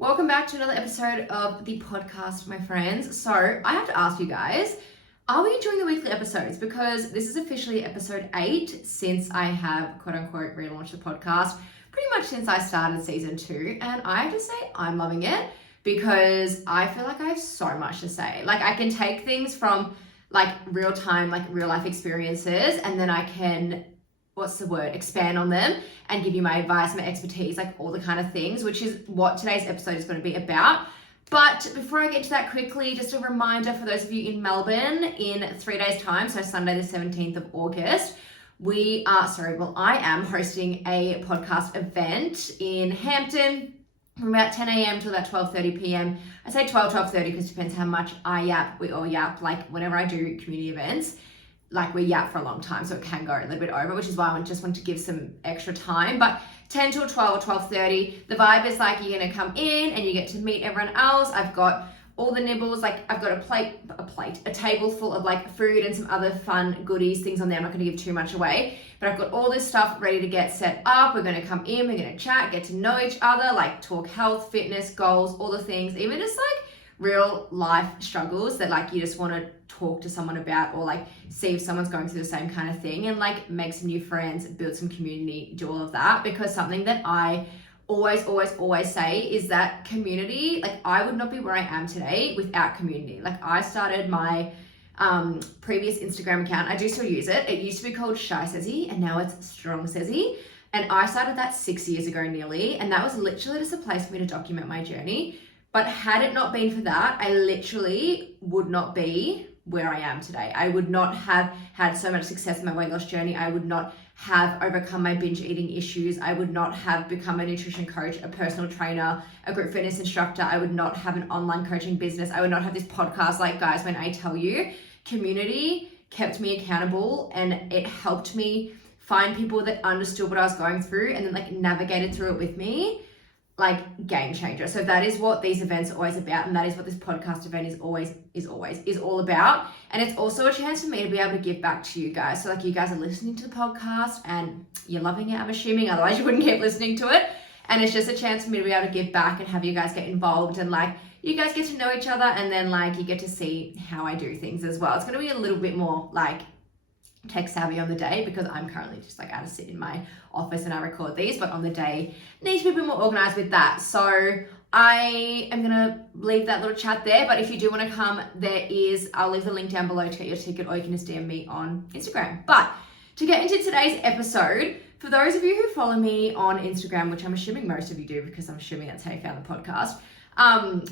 Welcome back to another episode of the podcast, my friends. So I have to ask you guys, are we enjoying the weekly episodes? Because this is officially episode 8 since I have quote unquote relaunched the podcast, pretty much since I started season 2. And I have to say I'm loving it because I feel like I have so much to say. Like I can take things from like real time, like real life experiences, and then I can expand on them and give you my advice, my expertise, like all the kind of things, which is what today's episode is going to be about. But before I get to that quickly, just a reminder for those of you in Melbourne in 3 days time, so Sunday the 17th of August, I am hosting a podcast event in Hampton from about 10 a.m. to about 12:30 p.m. I say 12:30 because it depends how much I yap, we all yap, like whenever I do community events, like we yap for a long time, so it can go a little bit over, which is why I just want to give some extra time. But 10 till 12 or 12:30, the vibe is like you're gonna come in and you get to meet everyone else. I've got all the nibbles, like I've got a table full of like food and some other fun goodies, things on there. I'm not gonna give too much away, but I've got all this stuff ready to get set up. We're gonna come in, we're gonna chat, get to know each other, like talk health, fitness, goals, all the things, even just like real life struggles that like you just want to talk to someone about, or like see if someone's going through the same kind of thing, and like make some new friends, build some community, do all of that. Because something that I always say is that community, like I would not be where I am today without community. Like I started my previous Instagram account, I do still use it. It used to be called Shy Sezzy and now it's Strong Sezzy. And I started that 6 years ago nearly, and that was literally just a place for me to document my journey. But had it not been for that, I literally would not be where I am today. I would not have had so much success in my weight loss journey. I would not have overcome my binge eating issues. I would not have become a nutrition coach, a personal trainer, a group fitness instructor. I would not have an online coaching business. I would not have this podcast. Like guys, when I tell you, community kept me accountable and it helped me find people that understood what I was going through and then like navigated through it with me. Like game changer. So that is what these events are always about, and that is what this podcast event is all about. And it's also a chance for me to be able to give back to you guys. So like you guys are listening to the podcast and you're loving it, I'm assuming, otherwise you wouldn't keep listening to it. And it's just a chance for me to be able to give back and have you guys get involved, and like you guys get to know each other, and then like you get to see how I do things as well. It's going to be a little bit more like tech savvy on the day because I'm currently just like out of sit in my office and I record these, but on the day need to be a bit more organized with that. So I am gonna leave that little chat there, but if you do want to come, I'll leave the link down below to get your ticket, or you can just DM me on Instagram. But to get into today's episode, for those of you who follow me on Instagram, which I'm assuming most of you do because I'm assuming that's how you found the podcast,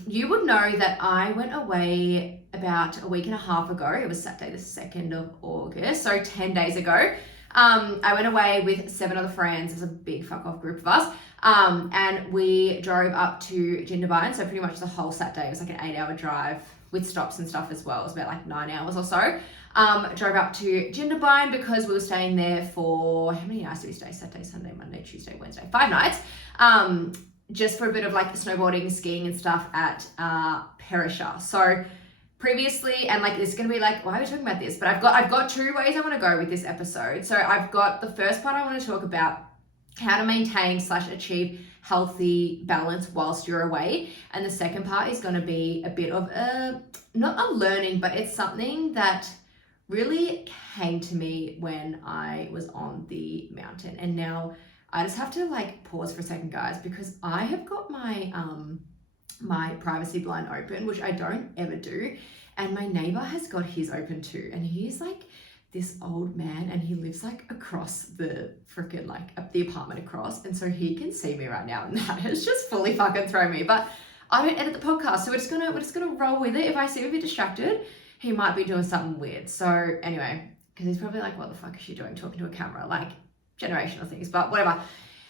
you would know that I went away about a week and a half ago. It was Saturday the 2nd of August, so 10 days ago. I went away with 7 other friends. There's a big fuck off group of us. And we drove up to Jindabyne. So pretty much the whole Saturday, it was like an 8-hour drive with stops and stuff as well. It was about like 9 hours or so. Drove up to Jindabyne because we were staying there for, how many nights did we stay? Saturday, Sunday, Monday, Tuesday, Wednesday, 5 nights. Just for a bit of like snowboarding, skiing and stuff at Perisher. So previously, and like it's gonna be like, why are we talking about this? But I've got 2 ways I want to go with this episode. So I've got the first part, I want to talk about how to maintain / achieve healthy balance whilst you're away. And the second part is going to be a bit of not a learning, but it's something that really came to me when I was on the mountain. And now I just have to like pause for a second, guys, because I have got my my privacy blind open, which I don't ever do, and my neighbor has got his open too, and he's like this old man, and he lives like across the freaking like the apartment across, and so he can see me right now, and that has just fully fucking thrown me. But I don't edit the podcast, so we're just gonna roll with it. If I see him a bit distracted, he might be doing something weird. So anyway, because he's probably like, what the fuck is she doing talking to a camera, like generational things, but whatever.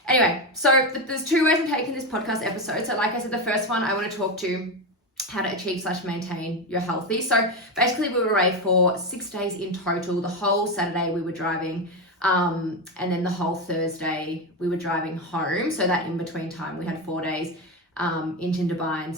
Anyway, so there's 2 ways I'm taking this podcast episode. So like I said, the first one, I want to talk to how to achieve / maintain your healthy. So basically we were away for 6 days in total. The whole Saturday we were driving, and then the whole Thursday we were driving home. So that in between time, we had 4 days in Jindabyne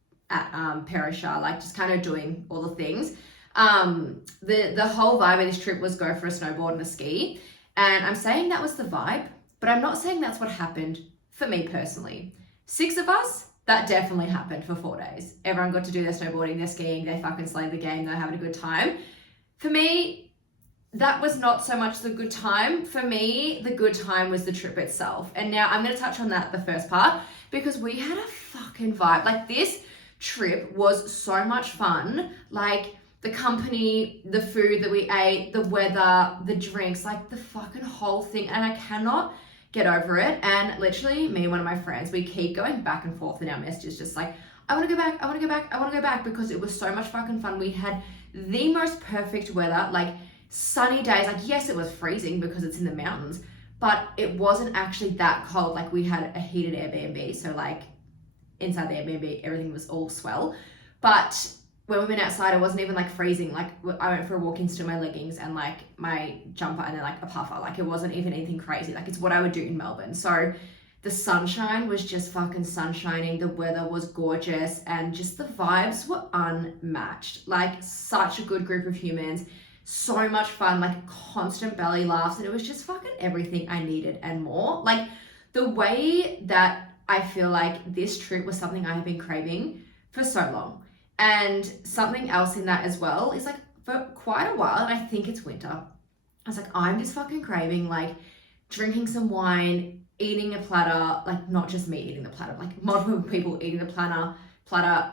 / at Perisher, like just kind of doing all the things. The whole vibe of this trip was go for a snowboard and a ski. And I'm saying that was the vibe, but I'm not saying that's what happened for me personally. 6 of us That definitely happened for 4 days. Everyone got to do their snowboarding, their skiing, they fucking slayed the game, they're having a good time. For me, that was not so much the good time. For me, the good time was the trip itself. And now I'm going to touch on that, the first part, because we had a fucking vibe. Like, this trip was so much fun. Like, the company, the food that we ate, the weather, the drinks, like the fucking whole thing. And I cannot get over it. And literally, me and one of my friends, we keep going back and forth in our messages, just like, I want to go back, I want to go back, I want to go back, because it was so much fucking fun. We had the most perfect weather, like sunny days. Like, yes, it was freezing because it's in the mountains, but it wasn't actually that cold. Like, we had a heated Airbnb, so like inside the Airbnb, everything was all swell. But when we went outside, it wasn't even like freezing. Like, I went for a walk into my leggings and like my jumper and then like a puffer. Like, it wasn't even anything crazy. Like, it's what I would do in Melbourne. So the sunshine was just fucking sunshining. The weather was gorgeous and just the vibes were unmatched. Like, such a good group of humans, so much fun, like constant belly laughs. And it was just fucking everything I needed and more. Like, the way that I feel like this trip was something I have been craving for so long. And something else in that as well is, like, for quite a while, and I think it's winter, I was like, I'm just fucking craving like drinking some wine, eating a platter, like not just me eating the platter, like multiple people eating the platter,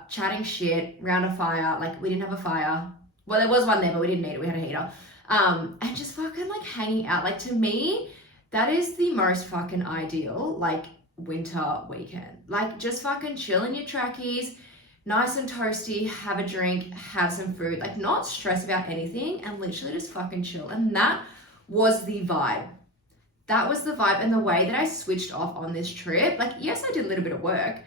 chatting shit around a fire. Like, we didn't have a fire. Well, there was one there, but we didn't need it. We had a heater. And just fucking like hanging out. Like, to me, that is the most fucking ideal, like, winter weekend. Like, just fucking chill in your trackies, nice and toasty, have a drink, have some food, like not stress about anything and literally just fucking chill. And that was the vibe. That was the vibe. And the way that I switched off on this trip, like, yes, I did a little bit of work,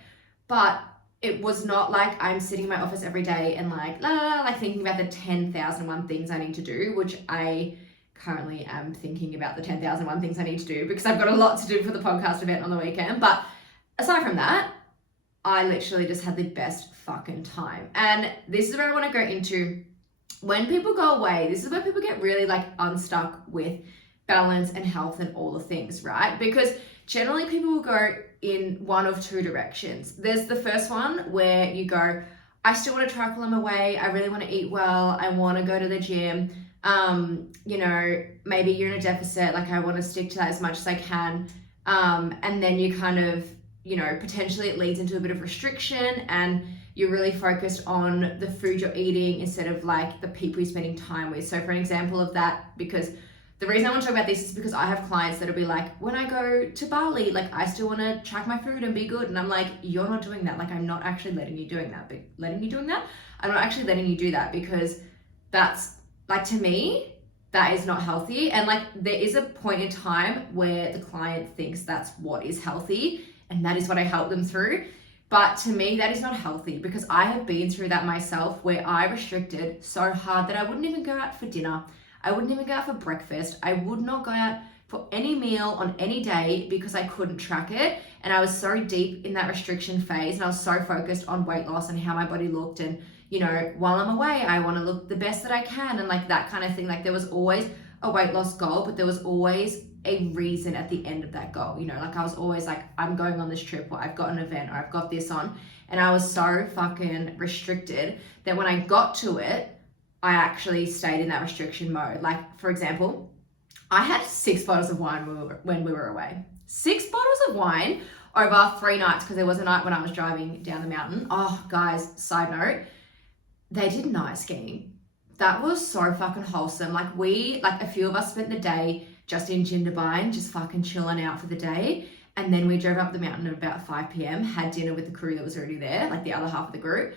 but it was not like I'm sitting in my office every day and like, la, la, la, like thinking about the 10,001 things I need to do, which I currently am thinking about the 10,001 things I need to do because I've got a lot to do for the podcast event on the weekend. But aside from that, I literally just had the best fucking time. And this is where I want to go into, when people go away, this is where people get really like unstuck with balance and health and all the things, right? Because generally people will go in one of two directions. There's the first one where you go, I still want to try while I'm away. I really want to eat well. I want to go to the gym. You know, maybe you're in a deficit. Like, I want to stick to that as much as I can. And then you kind of, you know, potentially it leads into a bit of restriction and you're really focused on the food you're eating instead of like the people you're spending time with. So for an example of that, because the reason I want to talk about this is because I have clients that'll be like, when I go to Bali, like, I still want to track my food and be good. And I'm like, you're not doing that. Like, I'm not actually letting you doing that. I'm not actually letting you do that, because that's, like, to me, that is not healthy. And like, there is a point in time where the client thinks that's what is healthy, and that is what I help them through. But to me, that is not healthy, because I have been through that myself, where I restricted so hard that I wouldn't even go out for dinner. I wouldn't even go out for breakfast. I would not go out for any meal on any day because I couldn't track it. And I was so deep in that restriction phase, and I was so focused on weight loss and how my body looked. And, you know, while I'm away, I want to look the best that I can, and like that kind of thing. Like, there was always a weight loss goal, but there was always a reason at the end of that goal. You know, like, I was always like, I'm going on this trip, or I've got an event, or I've got this on. And I was so fucking restricted that when I got to it, I actually stayed in that restriction mode. Like, for example, I had 6 bottles of wine when we were away. 6 bottles of wine over 3 nights, because there was a night when I was driving down the mountain. Oh, guys, side note, they did night skiing. That was so fucking wholesome. Like, a few of us spent the day just in Jindabyne, just fucking chilling out for the day. And then we drove up the mountain at about 5 p.m, had dinner with the crew that was already there, like the other half of the group.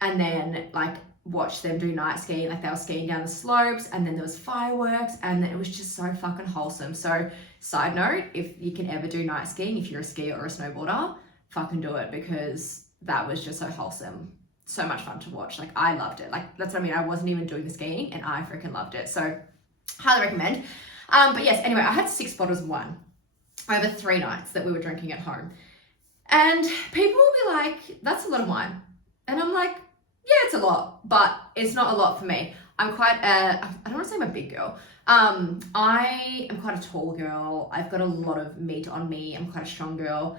And then like watched them do night skiing. Like, they were skiing down the slopes, and then there was fireworks, and it was just so fucking wholesome. So side note, if you can ever do night skiing, if you're a skier or a snowboarder, fucking do it, because that was just so wholesome. So much fun to watch. Like, I loved it. Like, that's what I mean. I wasn't even doing the skiing and I freaking loved it. So highly recommend. But yes, anyway, I had 6 bottles of wine over 3 nights that we were drinking at home. And people will be like, that's a lot of wine. And I'm like, yeah, it's a lot, but it's not a lot for me. I'm quite I don't want to say I'm a big girl. I am quite a tall girl. I've got a lot of meat on me. I'm quite a strong girl.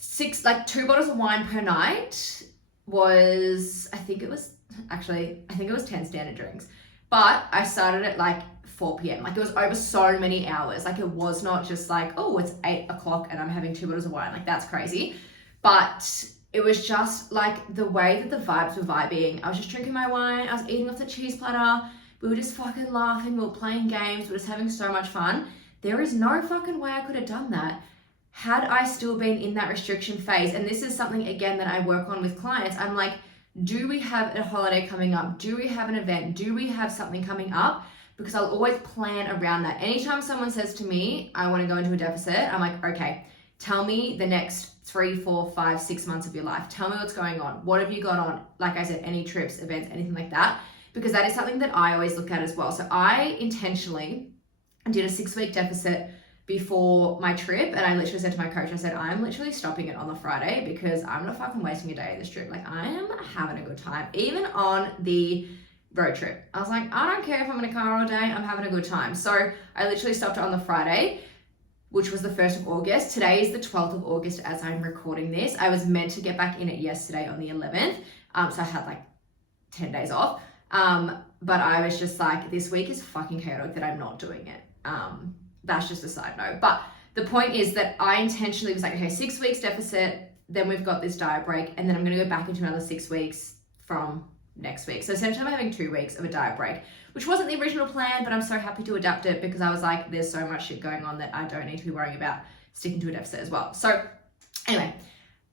2 bottles of wine per night was, I think it was 10 standard drinks. But I started at like 4 p.m. Like it was over so many hours. Like it was not just like, oh, it's 8 o'clock and I'm having 2 bottles of wine. Like that's crazy. But it was just like the way that the vibes were vibing. I was just drinking my wine. I was eating off the cheese platter. We were just fucking laughing. We were playing games. We were just having so much fun. There is no fucking way I could have done that had I still been in that restriction phase. And this is something, again, that I work on with clients. I'm like, do we have a holiday coming up? Do we have an event? Do we have something coming up? Because I'll always plan around that. Anytime someone says to me, I want to go into a deficit, I'm like, okay, tell me the next 3, 4, 5, 6 months of your life. Tell me what's going on. What have you got on? Like I said, any trips, events, anything like that. Because that is something that I always look at as well. So I intentionally did a 6-week deficit before my trip, and I literally said to my coach, I said, I'm literally stopping it on the Friday because I'm not fucking wasting a day of this trip. Like I am having a good time, even on the road trip. I was like, I don't care if I'm in a car all day, I'm having a good time. So I literally stopped it on the Friday, which was the 1st of August. Today is the 12th of August as I'm recording this. I was meant to get back in it yesterday on the 11th. So I had like 10 days off. But I was just like, this week is fucking chaotic that I'm not doing it. That's just a side note. But the point is that I intentionally was like, okay, 6 weeks deficit, then we've got this diet break, and then I'm going to go back into another 6 weeks from next week. So essentially I'm having 2 weeks of a diet break, which wasn't the original plan, but I'm so happy to adapt it because I was like, there's so much shit going on that I don't need to be worrying about sticking to a deficit as well. So anyway,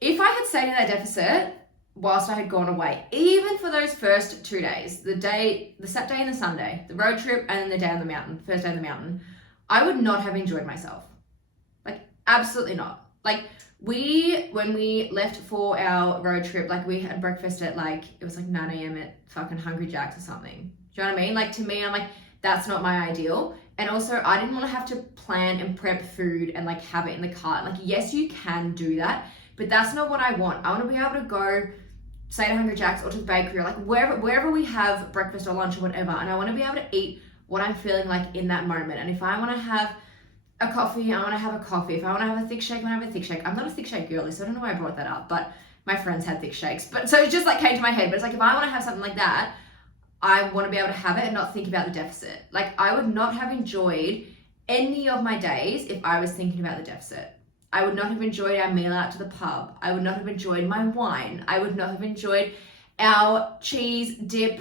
if I had stayed in that deficit whilst I had gone away, even for those first 2 days, the Saturday and the Sunday, the road trip, and then the day on the mountain, first day on the mountain, I would not have enjoyed myself. Like, absolutely not. Like, when we left for our road trip, like, we had breakfast at, like, it was like 9 a.m. at fucking Hungry Jack's or something. Do you know what I mean? Like, to me, I'm like, that's not my ideal. And also, I didn't want to have to plan and prep food and, like, have it in the cart. Like, yes, you can do that, but that's not what I want. I want to be able to go, say, to Hungry Jack's or to the bakery or, like, wherever we have breakfast or lunch or whatever, and I want to be able to eat what I'm feeling like in that moment. And if I want to have a coffee, I want to have a coffee. If I want to have a thick shake, I want to have a thick shake. I'm not a thick shake girly, so I don't know why I brought that up, but my friends had thick shakes. But so it just like came to my head. But it's like, if I want to have something like that, I want to be able to have it and not think about the deficit. Like, I would not have enjoyed any of my days if I was thinking about the deficit. I would not have enjoyed our meal out to the pub. I would not have enjoyed my wine. I would not have enjoyed our cheese dip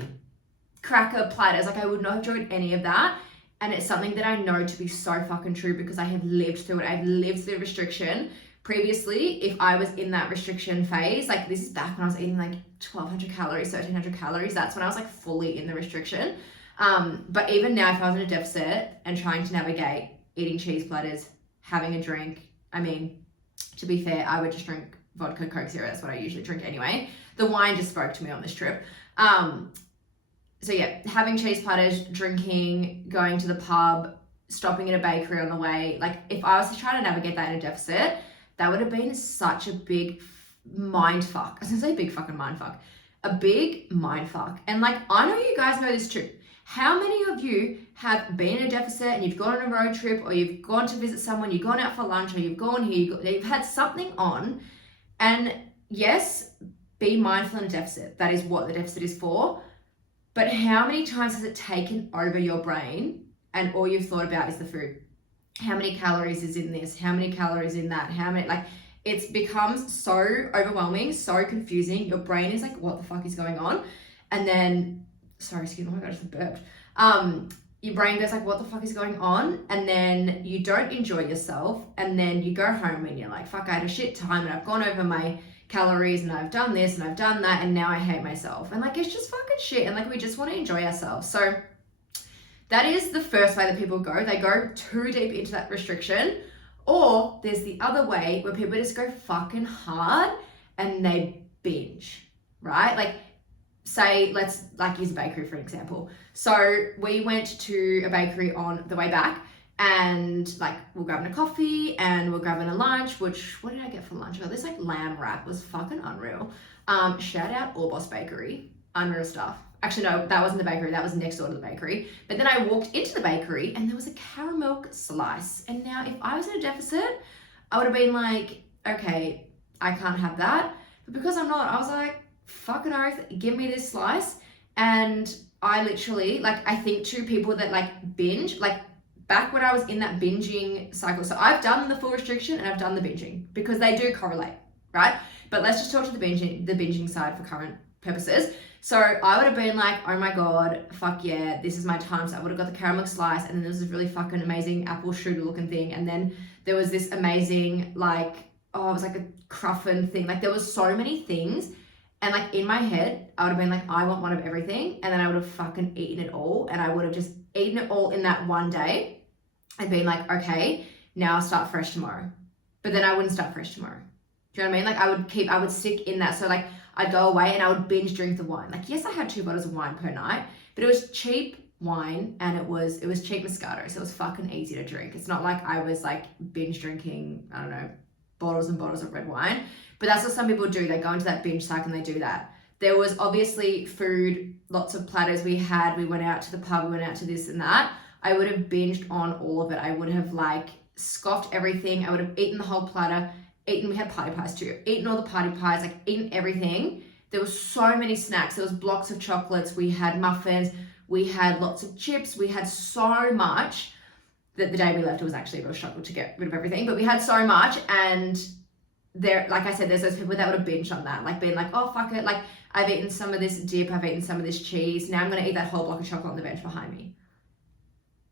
cracker platters. Like, I would not have enjoyed any of that. And it's something that I know to be so fucking true because I have lived through it. I've lived through restriction. Previously, if I was in that restriction phase, like, this is back when I was eating like 1,200 calories, 1,300 calories, that's when I was like fully in the restriction. But even now, if I was in a deficit and trying to navigate eating cheese platters, having a drink, I mean, to be fair, I would just drink vodka, Coke Zero. That's what I usually drink anyway. The wine just spoke to me on this trip. So yeah, having cheese platters, drinking, going to the pub, stopping at a bakery on the way. Like, if I was to try to navigate that in a deficit, that would have been such a big mind fuck. I was gonna say big fucking mind fuck. A big mind fuck. And like, I know you guys know this too. How many of you have been in a deficit and you've gone on a road trip, or you've gone to visit someone, you've gone out for lunch, or you've gone here, you've had something on, and yes, be mindful in a deficit. That is what the deficit is for. But how many times has it taken over your brain and all you've thought about is the food? How many calories is in this? How many calories in that? How many, like, it's becomes so overwhelming, so confusing. Your brain is like, what the fuck is going on? And then, sorry, excuse me, oh my God, I just burped. Your brain goes like, what the fuck is going on? And then you don't enjoy yourself. And then you go home and you're like, fuck, I had a shit time and I've gone over my calories and I've done this and I've done that and now I hate myself. And like, it's just fucking shit. And like, we just want to enjoy ourselves. So that is the first way that people go. They go too deep into that restriction. Or there's the other way where people just go fucking hard and they binge, right? Like, say, let's like use a bakery for an example. So we went to a bakery on the way back, and like, we're grabbing a coffee and we're grabbing a lunch, which, what did I get for lunch? Oh, this like lamb wrap was fucking unreal. Shout out All Boss Bakery, unreal stuff. Actually, no, that wasn't the bakery, that was next door to the bakery. But then I walked into the bakery and there was a caramel slice. And now if I was in a deficit, I would have been like, okay, I can't have that. But because I'm not, I was like, fuck it, oath, give me this slice. And I literally, like, I think to people that like binge, like back when I was in that binging cycle, so I've done the full restriction and I've done the binging because they do correlate, right? But let's just talk to the binging side for current purposes. So I would have been like, oh my God, fuck yeah, this is my time. So I would have got the caramel slice, and then there was this really fucking amazing apple strudel looking thing. And then there was this amazing, like, oh, it was like a cruffin thing. Like there was so many things. And like in my head, I would have been like, I want one of everything. And then I would have fucking eaten it all. And I would have just eaten it all in that one day and been like, okay, now I'll start fresh tomorrow. But then I wouldn't start fresh tomorrow. Do you know what I mean? Like I would stick in that. So like I'd go away and I would binge drink the wine. Like, yes, I had 2 bottles of wine per night, but it was cheap wine and it was cheap Moscato. So it was fucking easy to drink. It's not like I was like binge drinking, I don't know, bottles and bottles of red wine. But that's what some people do. They go into that binge cycle and they do that. There was obviously food, lots of platters we had. We went out to the pub, we went out to this and that. I would have binged on all of it. I would have like scoffed everything. I would have eaten the whole platter, we had party pies too, eaten all the party pies, like eaten everything. There was so many snacks. There was blocks of chocolates. We had muffins. We had lots of chips. We had so much that the day we left, it was actually a real struggle to get rid of everything. But we had so much, and there, like I said, there's those people that would have binged on that, like being like, oh, fuck it. Like I've eaten some of this dip. I've eaten some of this cheese. Now I'm going to eat that whole block of chocolate on the bench behind me.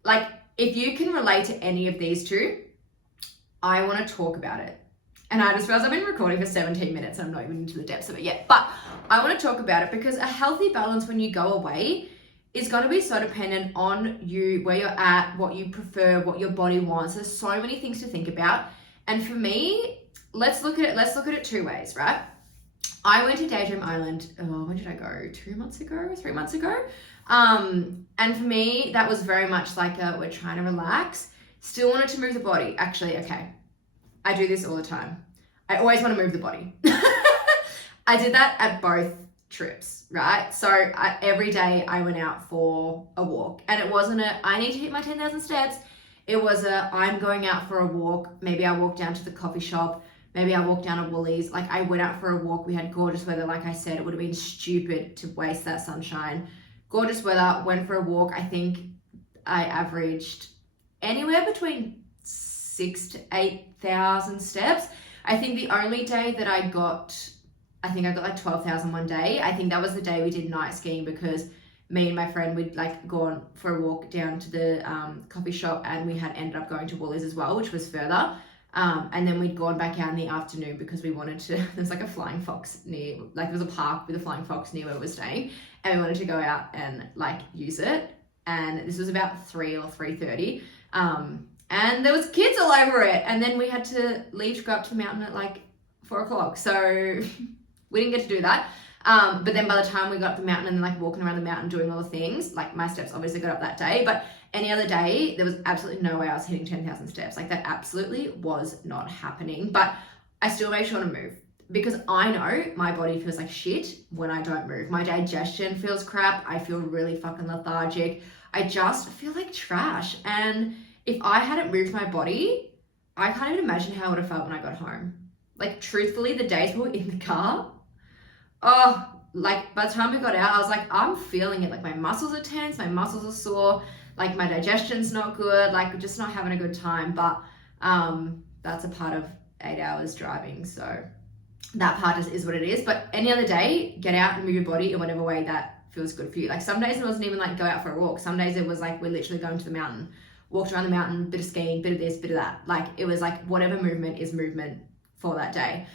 Like if you can relate to any of these two, I want to talk about it. And I just realized I've been recording for 17 minutes and I'm not even into the depths of it yet. But I want to talk about it because a healthy balance when you go away is going to be so dependent on you, where you're at, what you prefer, what your body wants. There's so many things to think about. And for me, let's look at it 2 ways, right? I went to Daydream Island, when did I go? 2 months ago, 3 months ago. And for me, that was very much like we're trying to relax. Still wanted to move the body. Actually, okay. I do this all the time. I always want to move the body. I did that at both trips, right? So every day I went out for a walk, and it wasn't I need to hit my 10,000 steps. It was I'm going out for a walk. Maybe I walked down to the coffee shop. Maybe I walked down to Woolies. Like I went out for a walk. We had gorgeous weather. Like I said, it would have been stupid to waste that sunshine. Gorgeous weather, went for a walk. I think I averaged anywhere between 6,000 to 8,000 steps. I think the only day that I got like 12,000 one day. I think that was the day we did night skiing because me and my friend, we'd like gone for a walk down to the coffee shop, and we had ended up going to Woolies as well, which was further. And then we'd gone back out in the afternoon because we wanted to, there's like a flying fox near, like there was a park with a flying fox near where we were staying, and we wanted to go out and like use it. And this was about 3 or 3:30. And there was kids all over it. And then we had to leave to go up to the mountain at like 4 o'clock. So we didn't get to do that. But then by the time we got up the mountain and like walking around the mountain doing all the things, like my steps obviously got up that day, but any other day, there was absolutely no way I was hitting 10,000 steps. Like that absolutely was not happening. But I still made sure to move because I know my body feels like shit when I don't move. My digestion feels crap. I feel really fucking lethargic. I just feel like trash. And if I hadn't moved my body, I can't even imagine how I would have felt when I got home. Like truthfully, the days we were in the car, like by the time we got out, I was like, I'm feeling it. Like my muscles are tense, my muscles are sore, like my digestion's not good, like just not having a good time. But that's a part of 8 hours driving. So that part is what it is. But any other day, get out and move your body in whatever way that feels good for you. Like some days it wasn't even like go out for a walk. Some days it was like we're literally going to the mountain, walked around the mountain, bit of skiing, bit of this, bit of that. Like it was like whatever movement is movement for that day.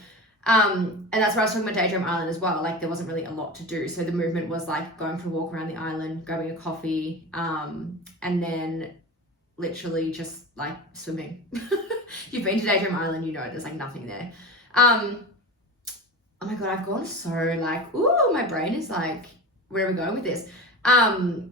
And that's where I was talking about Daydream Island as well. Like there wasn't really a lot to do. So the movement was like going for a walk around the island, grabbing a coffee, and then literally just like swimming. If you've been to Daydream Island, you know there's like nothing there. Oh my God, I've gone so like, ooh, my brain is like, where are we going with this? Oh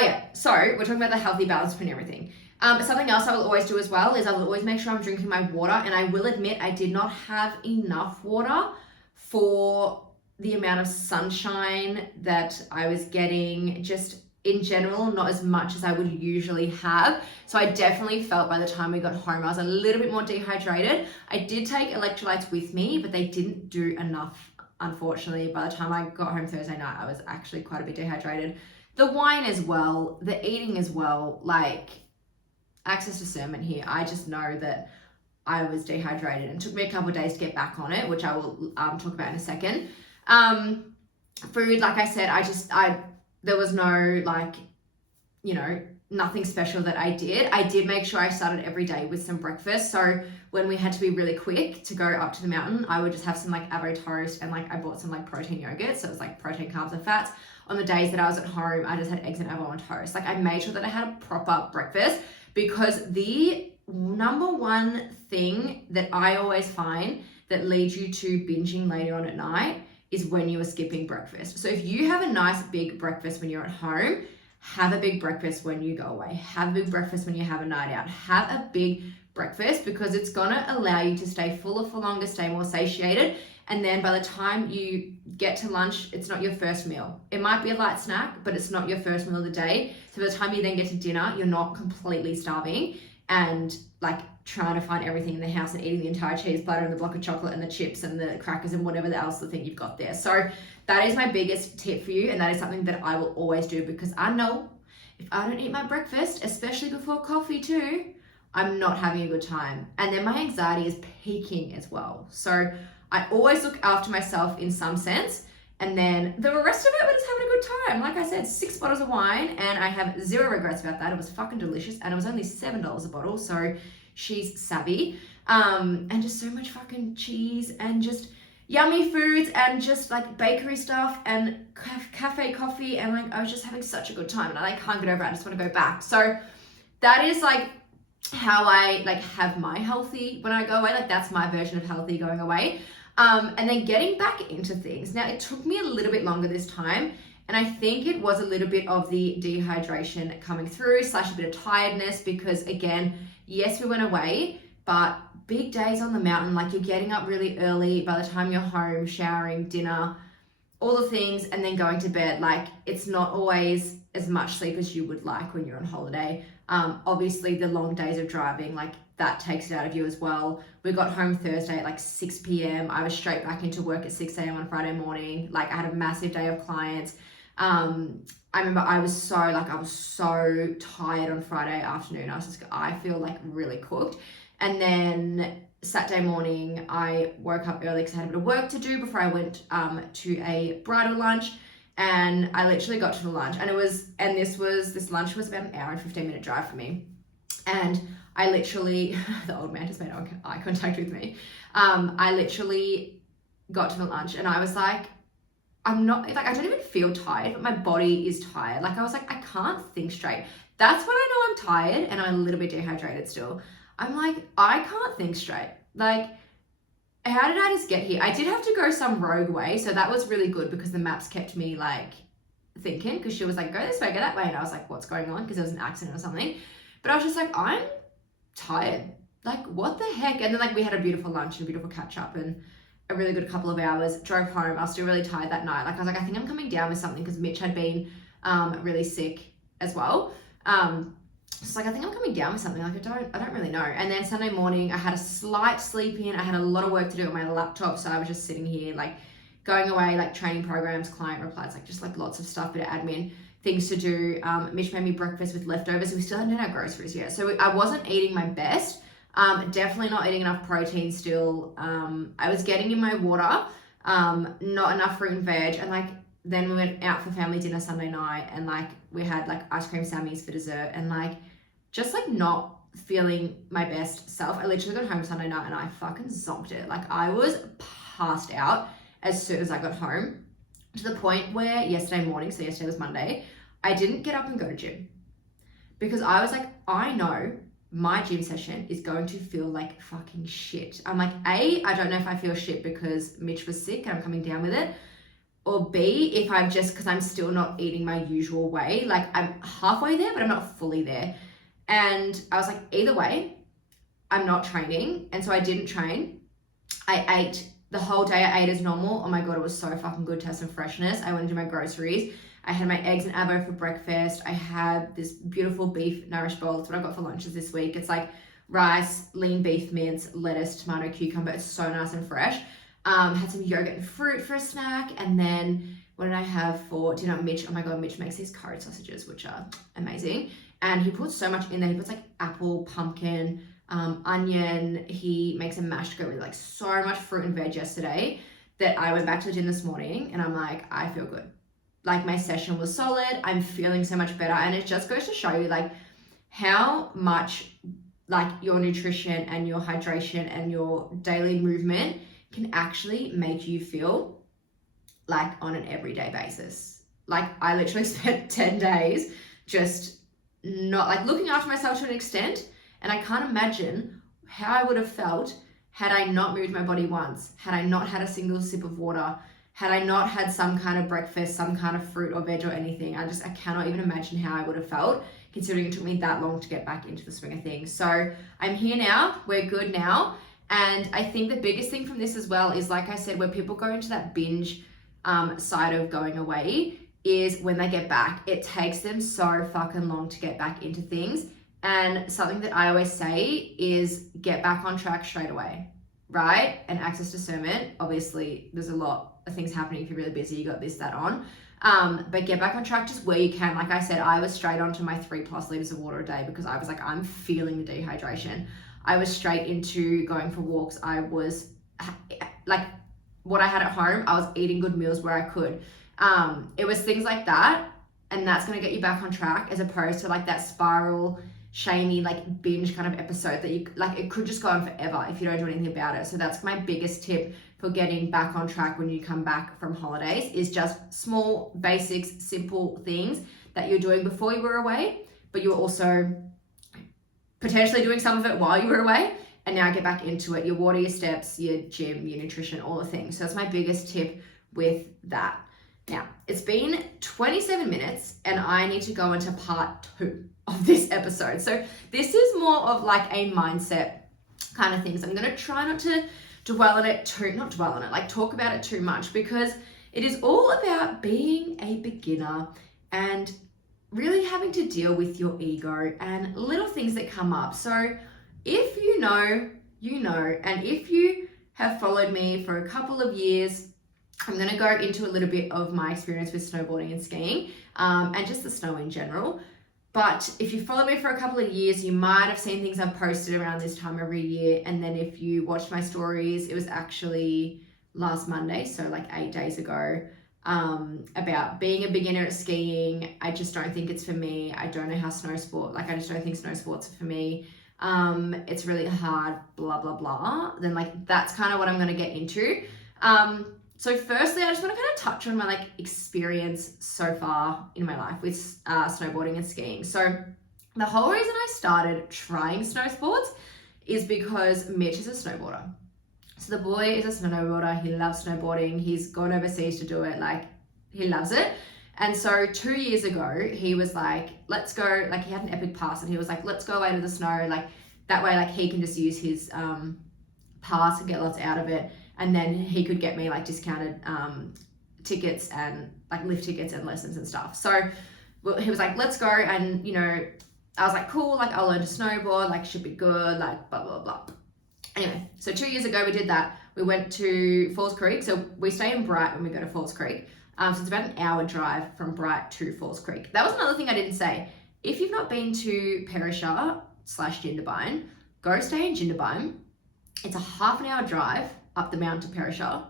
yeah, so we're talking about the healthy balance between everything. Something else I will always do as well is I will always make sure I'm drinking my water, and I will admit I did not have enough water for the amount of sunshine that I was getting. Just in general, not as much as I would usually have. So I definitely felt by the time we got home, I was a little bit more dehydrated. I did take electrolytes with me, but they didn't do enough, unfortunately. By the time I got home Thursday night, I was actually quite a bit dehydrated. The wine as well, the eating as well, like access to discernment here. I just know that I was dehydrated, and it took me a couple of days to get back on it, which I will talk about in a second. Food, like I said, there was no, like, you know, nothing special that I did. I did make sure I started every day with some breakfast. So when we had to be really quick to go up to the mountain, I would just have some like avocado toast, and like I bought some like protein yogurt. So it was like protein, carbs, and fats. On the days that I was at home, I just had eggs and avocado on toast. Like I made sure that I had a proper breakfast, because the number one thing that I always find that leads you to binging later on at night is when you are skipping breakfast. So if you have a nice big breakfast when you're at home, have a big breakfast when you go away. Have a big breakfast when you have a night out. Have a big breakfast, because it's gonna allow you to stay fuller for longer, stay more satiated. And then by the time you get to lunch, it's not your first meal. It might be a light snack, but it's not your first meal of the day. So by the time you then get to dinner, you're not completely starving and like trying to find everything in the house and eating the entire cheese platter and the block of chocolate and the chips and the crackers and whatever else the thing you've got there. So that is my biggest tip for you, and that is something that I will always do, because I know if I don't eat my breakfast, especially before coffee too, I'm not having a good time. And then my anxiety is peaking as well. So I always look after myself in some sense, and then the rest of it, we're just having a good time. Like I said, 6 bottles of wine, and I have zero regrets about that. It was fucking delicious, and it was only $7 a bottle, so she's savvy. And just so much fucking cheese and just yummy foods and just like bakery stuff and cafe coffee, and like I was just having such a good time, and I like can't get over it. I just want to go back. So that is like how I like have my healthy when I go away. Like that's my version of healthy going away. And then getting back into things. Now, it took me a little bit longer this time, and I think it was a little bit of the dehydration coming through / a bit of tiredness, because again, yes, we went away, but big days on the mountain, like you're getting up really early by the time you're home, showering, dinner, all the things, and then going to bed. Like it's not always as much sleep as you would like when you're on holiday. Obviously the long days of driving, like that takes it out of you as well. We got home Thursday at like 6 p.m. I was straight back into work at 6 a.m. on Friday morning. Like I had a massive day of clients. I remember I was so tired on Friday afternoon. I feel like really cooked. And then Saturday morning, I woke up early because I had a bit of work to do before I went to a bridal lunch. And I literally got to the lunch, and this lunch was about an hour and 15-minute drive for me. And I literally, the old man just made eye contact with me. I literally got to the lunch, and I was like, I don't even feel tired, but my body is tired. Like I was like, I can't think straight. That's when I know I'm tired and I'm a little bit dehydrated still. I'm like, I can't think straight. Like, how did I just get here? I did have to go some rogue way, so that was really good, because the maps kept me like thinking, because she was like, go this way, go that way, and I was like, what's going on? Because there was an accident or something. But I was just like, I'm tired. Like, what the heck? And then like we had a beautiful lunch and a beautiful catch up and a really good couple of hours. Drove home. I was still really tired that night. Like I was like, I think I'm coming down with something, because Mitch had been really sick as well. It's like, I think I'm coming down with something. Like I don't really know. And then Sunday morning, I had a slight sleep in. I had a lot of work to do on my laptop, so I was just sitting here like going away, like training programs, client replies, like just like lots of stuff, bit of admin things to do. Mitch made me breakfast with leftovers. We still hadn't had our groceries yet, so I wasn't eating my best. Definitely not eating enough protein still. I was getting in my water, not enough fruit and veg, and like then we went out for family dinner Sunday night, and like we had like ice cream sammies for dessert, and like just like not feeling my best self. I literally got home Sunday night and I fucking zonked it. Like I was passed out as soon as I got home, to the point where yesterday morning, so yesterday was Monday, I didn't get up and go to gym, because I was like, I know my gym session is going to feel like fucking shit. I'm like, A, I don't know if I feel shit because Mitch was sick and I'm coming down with it, or B, if I'm just, because I'm still not eating my usual way. Like I'm halfway there, but I'm not fully there. And I was like, either way, I'm not training. And so I didn't train. I ate the whole day. I ate as normal. Oh my God, it was so fucking good to have some freshness. I went to do my groceries. I had my eggs and avo for breakfast. I had this beautiful beef nourished bowl. That's what I got for lunches this week. It's like rice, lean beef mince, lettuce, tomato, cucumber. It's so nice and fresh. Had some yogurt and fruit for a snack. And then what did I have for dinner? Mitch, oh my God, Mitch makes these curry sausages, which are amazing. And he puts so much in there. He puts like apple, pumpkin, onion. He makes a mashed goat with like so much fruit and veg yesterday that I went back to the gym this morning and I'm like, I feel good. Like my session was solid. I'm feeling so much better. And it just goes to show you like how much like your nutrition and your hydration and your daily movement can actually make you feel like on an everyday basis. Like I literally spent 10 days just not like looking after myself to an extent. And I can't imagine how I would have felt had I not moved my body once, had I not had a single sip of water, had I not had some kind of breakfast, some kind of fruit or veg or anything. I cannot even imagine how I would have felt, considering it took me that long to get back into the swing of things. So I'm here now, we're good now. And I think the biggest thing from this as well is, like I said, where people go into that binge side of going away is when they get back, it takes them so fucking long to get back into things. And something that I always say is get back on track straight away, right? And access discernment, obviously there's a lot of things happening if you're really busy, you got this, that on. But get back on track just where you can. Like I said, I was straight onto my 3+ liters of water a day because I was like, I'm feeling the dehydration. I was straight into going for walks. I was like, what I had at home, I was eating good meals where I could. It was things like that. And that's going to get you back on track, as opposed to like that spiral, shamey, like binge kind of episode that you like, it could just go on forever if you don't do anything about it. So that's my biggest tip for getting back on track when you come back from holidays, is just small, basics, simple things that you're doing before you were away, but you're also potentially doing some of it while you were away, and now get back into it. Your water, your steps, your gym, your nutrition, all the things. So that's my biggest tip with that. Now, it's been 27 minutes and I need to go into part 2 of this episode. So this is more of like a mindset kind of things. I'm going to try not to talk about it too much, because it is all about being a beginner and really having to deal with your ego and little things that come up. So if you know, you know, and if you have followed me for a couple of years, I'm going to go into a little bit of my experience with snowboarding and skiing, and just the snow in general. But if you follow me for a couple of years, you might have seen things I've posted around this time every year. And then if you watched my stories, it was actually last Monday, so like 8 days ago, about being a beginner at skiing. I just don't think it's for me. I don't know how I just don't think snow sports are for me. It's really hard, blah, blah, blah. Then like, that's kind of what I'm going to get into. So firstly, I just want to kind of touch on my like experience so far in my life with snowboarding and skiing. So the whole reason I started trying snow sports is because Mitch is a snowboarder. So the boy is a snowboarder. He loves snowboarding. He's gone overseas to do it. Like, he loves it. And so 2 years ago, he was like, let's go. Like, he had an epic pass and he was like, let's go away to the snow. Like, that way, like, he can just use his pass and get lots out of it. And then he could get me like discounted tickets and like lift tickets and lessons and stuff. So he was like, let's go. And, you know, I was like, cool, like I'll learn to snowboard, like should be good, like blah, blah, blah. Anyway, so 2 years ago we did that. We went to Falls Creek. So we stay in Bright when we go to Falls Creek. So it's about an hour drive from Bright to Falls Creek. That was another thing I didn't say. If you've not been to Perisher / Jindabyne, go stay in Jindabyne. It's a half an hour drive up the mountain to Perisher,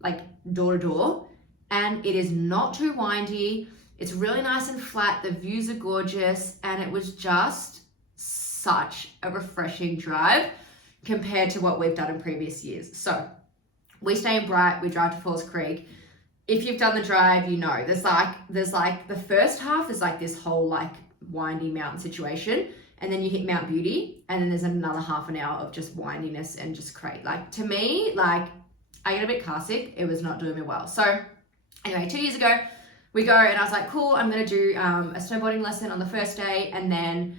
like door to door, and it is not too windy. It's really nice and flat. The views are gorgeous, and it was just such a refreshing drive compared to what we've done in previous years. So we stay in Bright, we drive to Falls Creek. If you've done the drive, you know, there's like the first half is like this whole like windy mountain situation, and then you hit Mount Beauty, and then there's another half an hour of just windiness and just great. Like, to me, like, I get a bit car sick. It was not doing me well. So anyway, 2 years ago, we go, and I was like, cool, I'm going to do a snowboarding lesson on the first day, and then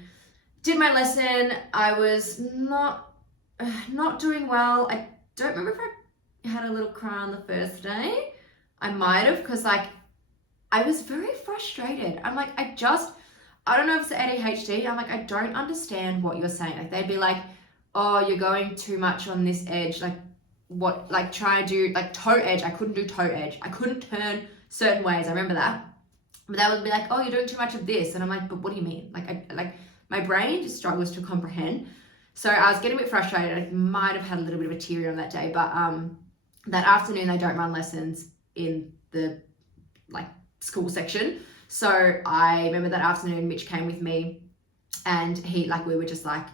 did my lesson. I was not doing well. I don't remember if I had a little cry on the first day. I might have, because like, I was very frustrated. I'm like, I don't know if it's ADHD. I'm like, I don't understand what you're saying. Like they'd be like, oh, you're going too much on this edge. Like what, like try to do like toe edge. I couldn't do toe edge. I couldn't turn certain ways. I remember that. But they would be like, oh, you're doing too much of this. And I'm like, but what do you mean? Like my brain just struggles to comprehend. So I was getting a bit frustrated. I might have had a little bit of a teary on that day, but that afternoon they don't run lessons in the like school section. So I remember that afternoon Mitch came with me and we were just like,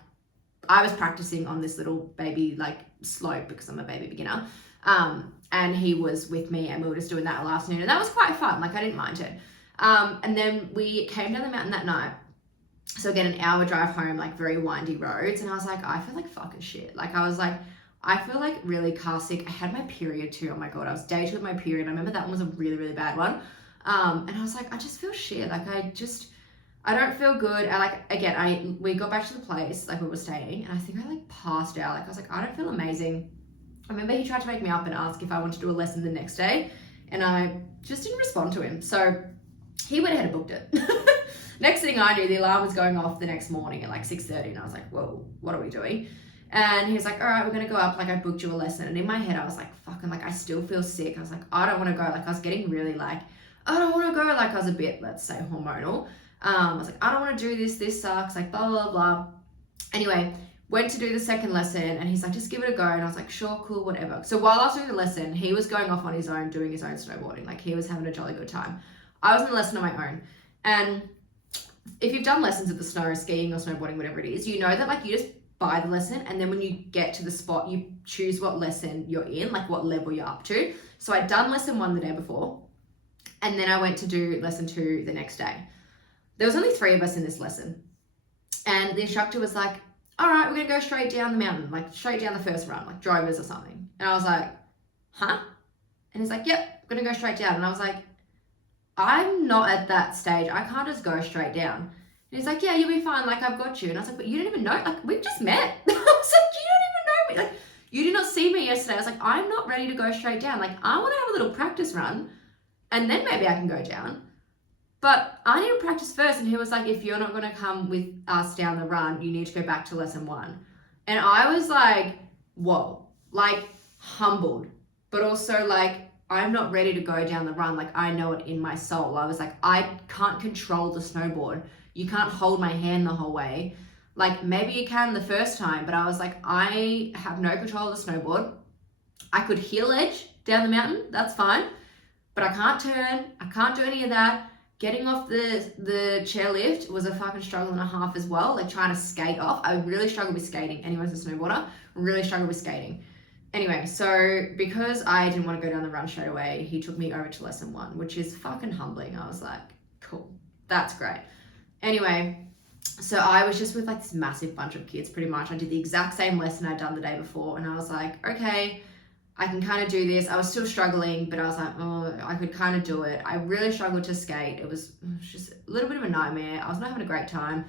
I was practicing on this little baby like slope because I'm a baby beginner. And he was with me and we were just doing that all afternoon and that was quite fun. Like I didn't mind it. And then we came down the mountain that night. So again, an hour drive home, like very windy roads. And I was like, I feel like fucking shit. Like I was like, I feel like really car sick. I had my period too. Oh my God, I was day 2 of my period. I remember that one was a really, really bad one. And I was like, I just feel shit. Like I don't feel good. We got back to the place, like we were staying, and I think I like passed out. Like I was like, I don't feel amazing. I remember he tried to wake me up and ask if I wanted to do a lesson the next day. And I just didn't respond to him. So he went ahead and booked it. Next thing I knew, the alarm was going off the next morning at like 6:30. And I was like, whoa, what are we doing? And he was like, all right, we're going to go up. Like I booked you a lesson. And in my head, I was like, fucking like, I still feel sick. I was like, I don't want to go. Like I was getting really like, I don't want to go. Like I was a bit, let's say, hormonal. I was like, I don't want to do this. This sucks. Like blah, blah, blah. Anyway, went to do the second lesson and he's like, just give it a go. And I was like, sure, cool, whatever. So while I was doing the lesson, he was going off on his own, doing his own snowboarding. Like he was having a jolly good time. I was in the lesson on my own. And if you've done lessons at the snow, skiing or snowboarding, whatever it is, you know that like you just buy the lesson and then when you get to the spot, you choose what lesson you're in, like what level you're up to. So I'd done lesson 1 the day before and then I went to do lesson 2 the next day. There was only 3 of us in this lesson. And the instructor was like, all right, we're going to go straight down the mountain, like straight down the first run, like drovers or something. And I was like, huh? And he's like, yep, we're going to go straight down. And I was like, I'm not at that stage. I can't just go straight down. And he's like, yeah, you'll be fine. Like, I've got you. And I was like, but you didn't even know. Like, we've just met. I was like, you don't even know me. Like, you did not see me yesterday. I was like, I'm not ready to go straight down. Like, I want to have a little practice run and then maybe I can go down. But I need to practice first. And he was like, if you're not going to come with us down the run, you need to go back to lesson 1. And I was like, whoa, like humbled, but also like, I'm not ready to go down the run. Like I know it in my soul. I was like, I can't control the snowboard. You can't hold my hand the whole way. Like maybe you can the first time, but I was like, I have no control of the snowboard. I could heel edge down the mountain. That's fine. But I can't turn. I can't do any of that. Getting off the chairlift was a fucking struggle and a half as well. Like trying to skate off. I really struggled with skating. Anyone's a snowboarder, really struggled with skating. Anyway, so because I didn't want to go down the run straight away, he took me over to lesson 1, which is fucking humbling. I was like, cool, that's great. Anyway, so I was just with like this massive bunch of kids pretty much. I did the exact same lesson I'd done the day before and I was like, okay, I can kind of do this. I was still struggling, but I was like, oh, I could kind of do it. I really struggled to skate. It was just a little bit of a nightmare. I was not having a great time.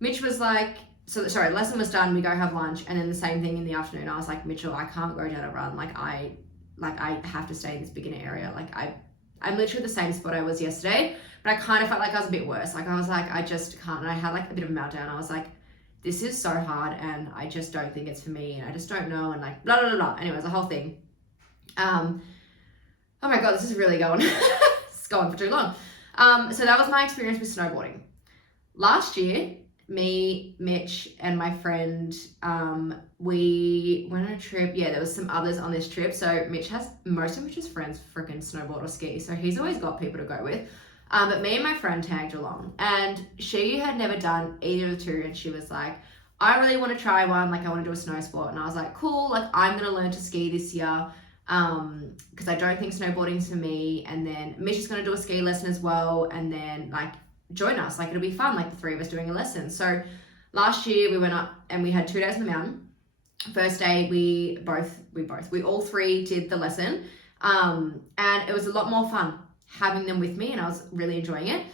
Mitch was like, lesson was done, we go have lunch, and then the same thing in the afternoon. I was like, Mitchell, I can't go down a run. I have to stay in this beginner area. Like I'm literally the same spot I was yesterday, but I kind of felt like I was a bit worse. Like I was like, I just can't. And I had like a bit of a meltdown. I was like, this is so hard and I just don't think it's for me and I just don't know and like blah, blah, blah, blah. Anyways, the whole thing. Oh my God, this is really going, it's going for too long. So that was my experience with snowboarding. Last year, me, Mitch, and my friend, we went on a trip. Yeah, there was some others on this trip. So most of Mitch's friends freaking snowboard or ski. So he's always got people to go with. But me and my friend tagged along and she had never done either of the two. And she was like, I really want to try one. Like I want to do a snow sport. And I was like, cool. Like I'm going to learn to ski this year. Cause I don't think snowboarding's for me. And then Mitch is going to do a ski lesson as well. And then like join us. Like it'll be fun. Like the 3 of us doing a lesson. So last year we went up and we had 2 days on the mountain. First day we all 3 did the lesson. And it was a lot more fun having them with me and I was really enjoying it.